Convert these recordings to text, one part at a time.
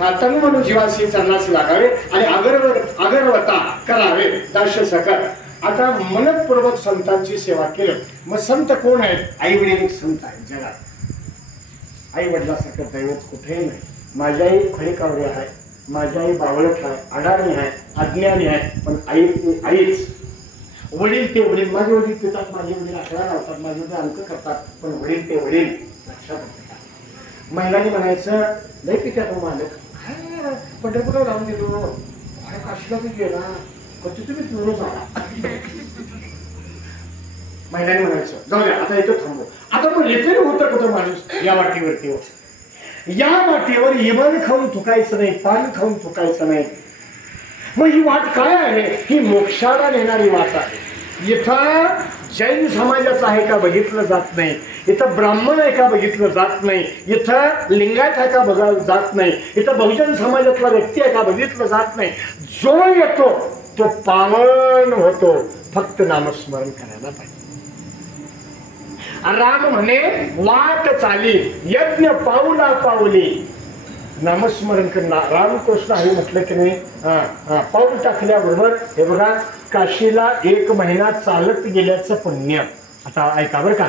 तनु म्हणून जीवासी चरणास लागावे आणि अगरवता करावे दास्य सकळ. आता मनपूर्वक संतांची सेवा केलं. मग संत कोण आहेत? आई वडील एक संत आहेत जगात. आई वडिलासारखं दैवत कुठेही नाही. माझी आई खडीकावरी आहे, माझी आई बावळट आहे, अडाणी आहे, अज्ञानी आहे, पण आईच. वडील ते वडील. माझे वडील पितात, माझे वडील अकरा लावतात, माझे वडील अंक करतात, पण वडील ते वडील लक्षात येतात. महिलांनी म्हणायचं लय पितात मालक, काय पंढरपूरला लावून दिलो, काशीला बी गेला, कधी तुम्ही पिऊनच आला. महिलांनी म्हणायचं जाऊ द्या आता इथं थांबू. आता पण येथे होतं कुठं माणूस या वाटेवरती. या वाटेवर इमन खाऊन थुकायचं नाही, पान खाऊन थुकायचं नाही. मग ही वाट काय आहे? ही मोक्षाला नेणारी वाट आहे. इथं जैन समाजाचं आहे का बघितलं जात नाही, इथं ब्राह्मण आहे का बघितलं जात नाही, इथं लिंगायत आहे का बघायला जात नाही, इथं बहुजन समाजातला व्यक्ती आहे का बघितलं जात नाही. जो येतो तो पावन होतो. फक्त नामस्मरण करायला पाहिजे. राम म्हणे वाट चाली यज्ञ पाऊला पाऊली. नामस्मरण करणार रामकृष्ण हे म्हटलं की नाही, पाऊल टाकल्याबरोबर हे बघा काशीला 1 महिना चालत गेल्याचं पुण्य. आता ऐका बरं का.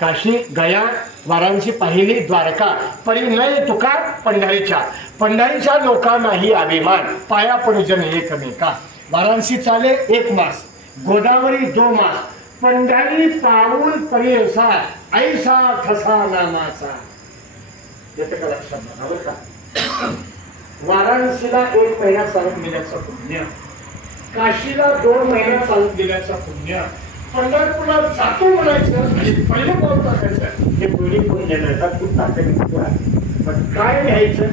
काशी गया वाराणसी पाहिली, द्वारका परिणय तुका पंढरीच्या लोकांनाही अभिमान, पाया पडजन एकमेका. वाराणसी चाले 1 मास, गोदावरी 2 मास, पंढरी पाऊल परिसा ऐसा ठसा नामाचा. येते का लक्षात बघा का. वाराणसीला 1 महिना चालत गेल्याचं पुण्य, काशीला 2 महिना चालत गेल्याचं पुण्य, पंढरपूरला जातो म्हणायचं आणि पहिलं पाऊल टाकायचं. हे दोन्ही कोण घेणार तू टाकायचं आहे. पण काय घ्यायचं?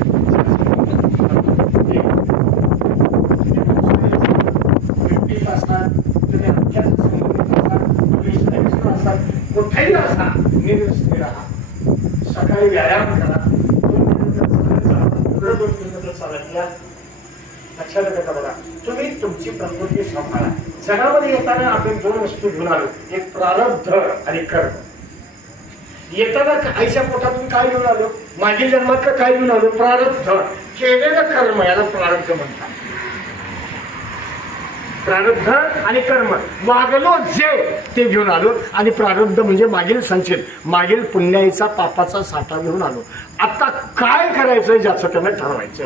कुठेही असा निर्विस्ती राहा. सकाळी व्यायाम करा, 2 किलोमीटर चालत या. लक्षात येतं बघा. तुम्ही तुमची प्रकृती सांभाळा. जगामध्ये येताना आपण 2 वस्तू घेऊन आलो, एक प्रारब्ध आणि कर्म. येताना आईच्या पोटातून काय घेऊन आलो? मागील जन्मातलं काय घेऊन आलो? प्रारब्ध. केलेलं कर्म याला प्रारब्ध म्हणतात. प्रारब्ध आणि कर्म वागलो जे ते घेऊन आलो. आणि प्रारब्ध म्हणजे मागील संचित, मागील पुण्याईचा पापाचा साठा घेऊन आलो. आता काय करायचं ज्याचं त्यांना ठरवायचं.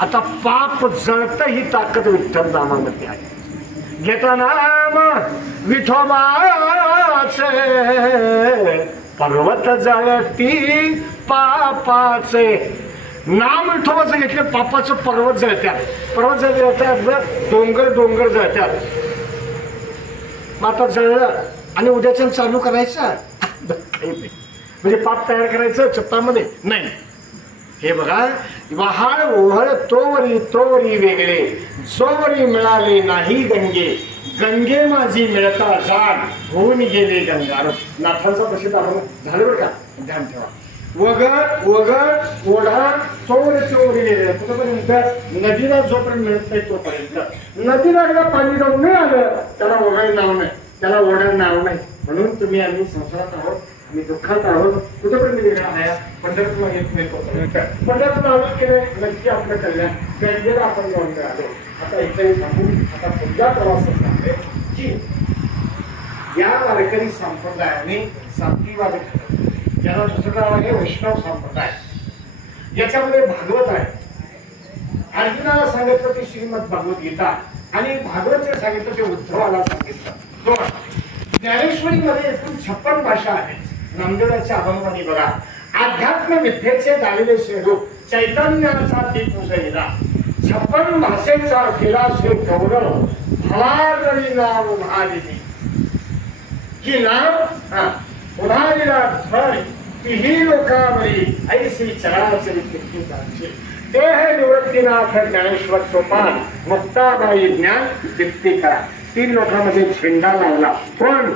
आता पाप जळत ही ताकद विठ्ठल नामामध्ये आहे. घेता नाम विठोबाचे पर्वत जळती पापाचे. नाम विठोबाचं घेतलं पापाचं पर्वत जळत्यात. पर्वत जळत्यात, डोंगर जळत्यात. मग आता जळलं आणि उद्याचं चालू करायचं म्हणजे पाप तयार करायचं चित्तामध्ये नाही. हे बघा, वहाळ ओहळ तोवरी वेगळे, जोवरी मिळाले नाही गंगे माझी मिळता जाण होऊन गेले गंगार. नाथांचा प्रसिद्ध झालं बरं का. ध्यान ठेवा. वगळ ओढा तोवरी गेले कुठपर्यंत? नदीला जोपर्यंत मिळत नाही तोपर्यंत. नदीला एकदा पाणी जाऊन नाही आलं त्याला ओघायला नाव नाही, त्याला ओढायला नाव नाही. म्हणून तुम्ही आम्ही संसारात आहोत, आम्ही दुःखात आहोत. कुठेपर्यंत वेगळा आहे? पंढरपूरला येत नाही तोपर्यंत. पंढरपूर आलो केलं नक्की आपलं कल्याण. गंगेला आपण जाऊन आलो. आता इथे थांबून आता पुढच्या प्रवासात सांगते की या वारकरी संप्रदायाने सात्विकवाद याला दुसरं नाव आहे वैष्णव संप्रदाय. याच्यामध्ये भागवत आहे. अर्जुनाला सांगितलं ते श्रीमद भागवत गीता आणि भागवत सांगितलं ते उद्धवाला सांगितलं. ज्ञानेश्वरीमध्ये एकूण 56 भाषा आहेत. नामदेवाच्या अभंगाने बघा. अध्यात्म विद्येचे झालेले स्वरूप चैतन्याचा दीप उजळला. 56 भाषेचा केला से गौरव भवानी नाव महादिनी. ही नाव उभारीला धर तीही लोकावरी ऐसी चराचरी कीर्ती. देह निवृत्तीनाथ ज्ञानेश्वर सोपान मुक्ताबाई ज्ञान दीप्ती करा. 3 लोकांमध्ये झेंडा लावला. पण